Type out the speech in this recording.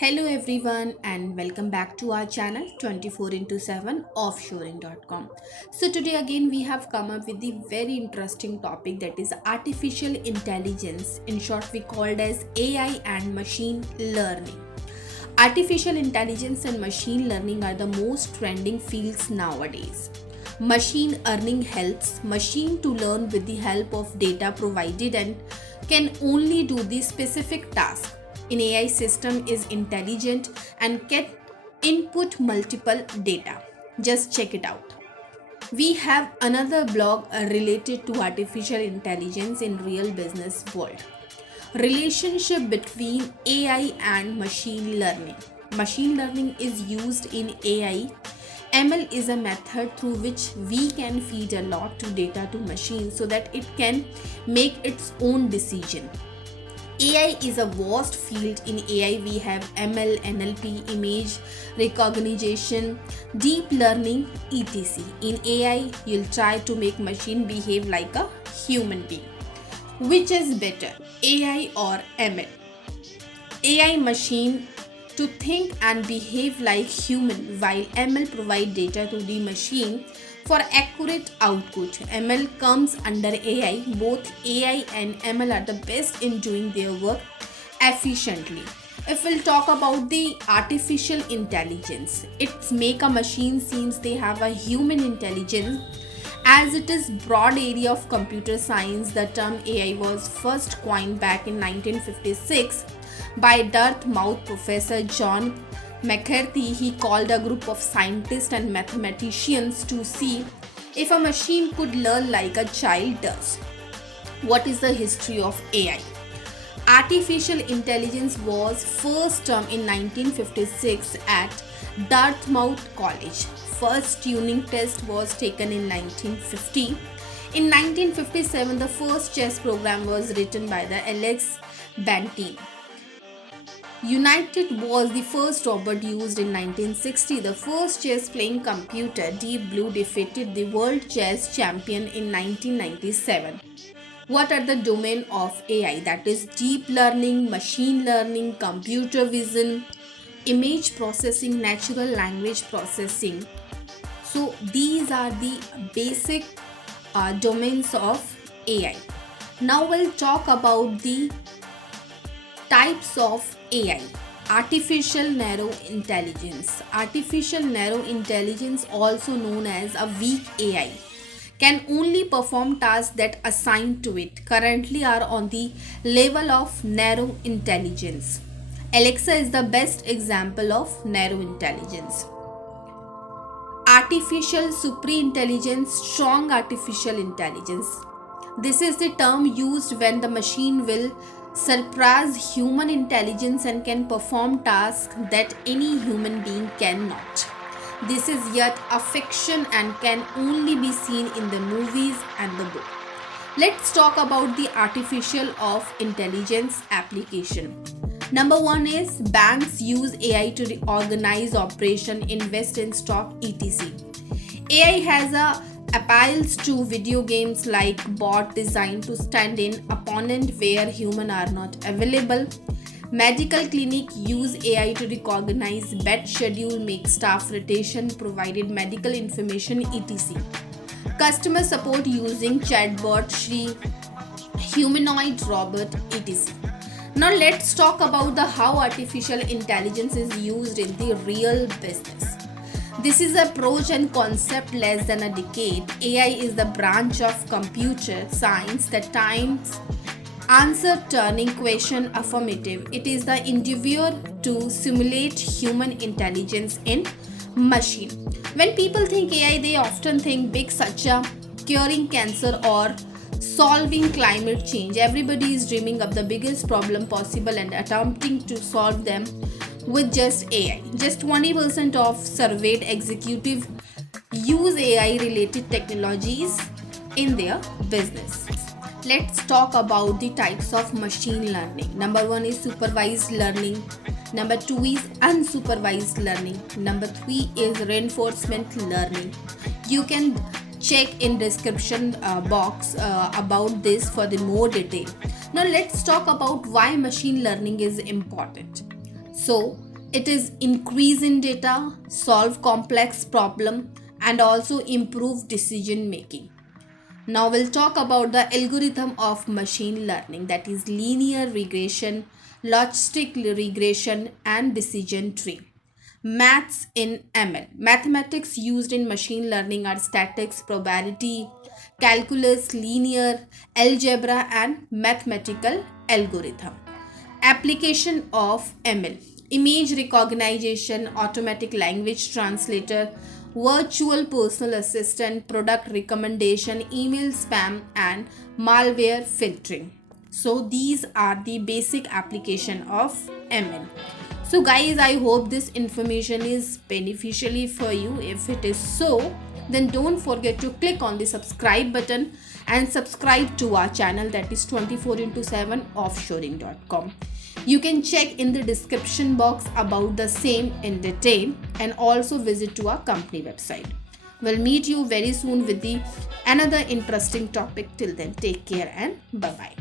Hello everyone and welcome back to our channel 24 into 7 offshoring.com. So today again we have come up with the very interesting topic, that is artificial intelligence, in short we called as AI and machine learning. Artificial intelligence and machine learning are the most trending fields nowadays. Machine learning helps machine to learn with the help of data provided and can only do the specific task. An AI system is intelligent and can input multiple data. Just check it out. We have another blog related to artificial intelligence in real business world. Relationship between AI and machine learning. Machine learning is used in AI. ML is a method through which we can feed a lot to data to machine so that it can make its own decision. AI is a vast field. In AI, we have ML, NLP, image recognition, deep learning, etc. In AI, you'll try to make machine behave like a human being. Which is better, AI or ML? AI machine to think and behave like human, while ML provide data to the machine for accurate output. ML comes under AI. Both AI and ML are the best in doing their work efficiently. If we'll talk about the artificial intelligence, it's make a machine seems they have a human intelligence. As it is broad area of computer science, the term AI was first coined back in 1956 by Dartmouth professor John McCarthy. He called a group of scientists and mathematicians to see if a machine could learn like a child does. What is the history of AI? Artificial intelligence was first term in 1956 at Dartmouth College. First tuning test was taken in 1950. In 1957, the first chess program was written by the Alex Bantin. United was the first robot used in 1960. The first chess playing computer, Deep Blue, defeated the world chess champion in 1997. What are the domain of AI? That is deep learning, machine learning, computer vision, image processing, natural language processing. So these are the basic domains of AI. Now we'll talk about the types of AI. Artificial narrow intelligence. Artificial narrow intelligence, also known as a weak AI, can only perform tasks that assigned to it currently are on the level of narrow intelligence. Alexa is the best example of narrow intelligence. Artificial superintelligence, strong artificial intelligence. This is the term used when the machine will surpass human intelligence and can perform tasks that any human being cannot. This is yet a fiction and can only be seen in the movies and the book. Let's talk about the artificial of intelligence application. Number one is banks use AI to organize operation, invest in stock, etc. AI has a appeals to video games like bot designed to stand in opponent where humans are not available. Medical clinic use AI to recognize bed schedule, make staff rotation, provided medical information, etc. Customer support using chatbot, Shri, humanoid robot, etc. Now let's talk about the how artificial intelligence is used in the real business. This is approach and concept less than a decade. AI is the branch of computer science that times answer turning question affirmative. It is the endeavor to simulate human intelligence in machine. When people think AI, they often think big, such a curing cancer or solving climate change. Everybody is dreaming of the biggest problem possible and attempting to solve them with just AI. Just 20% of surveyed executives use AI related technologies in their business. Let's talk about the types of machine learning. Number one is supervised learning. Number two is unsupervised learning. Number three is reinforcement learning. You can check in description box about this for the more detail. Now let's talk about why machine learning is important. So It is increase in data, solve complex problem, and also improve decision making. Now we'll talk about the algorithm of machine learning, that is linear regression, logistic regression, and decision tree. Maths in ML. Mathematics used in machine learning are statistics, probability, calculus, linear, algebra, and mathematical algorithm. Application of ML: image recognition, automatic language translator, virtual personal assistant, product recommendation, email spam, and malware filtering. So these are the basic application of ML. So guys, I hope this information is beneficially for you. If it is so, then don't forget to click on the subscribe button and subscribe to our channel, that is 24 into 7 offshoring.com. You can check in the description box about the same in detail and also visit to our company website. We'll meet you very soon with the another interesting topic. Till then, take care and bye bye.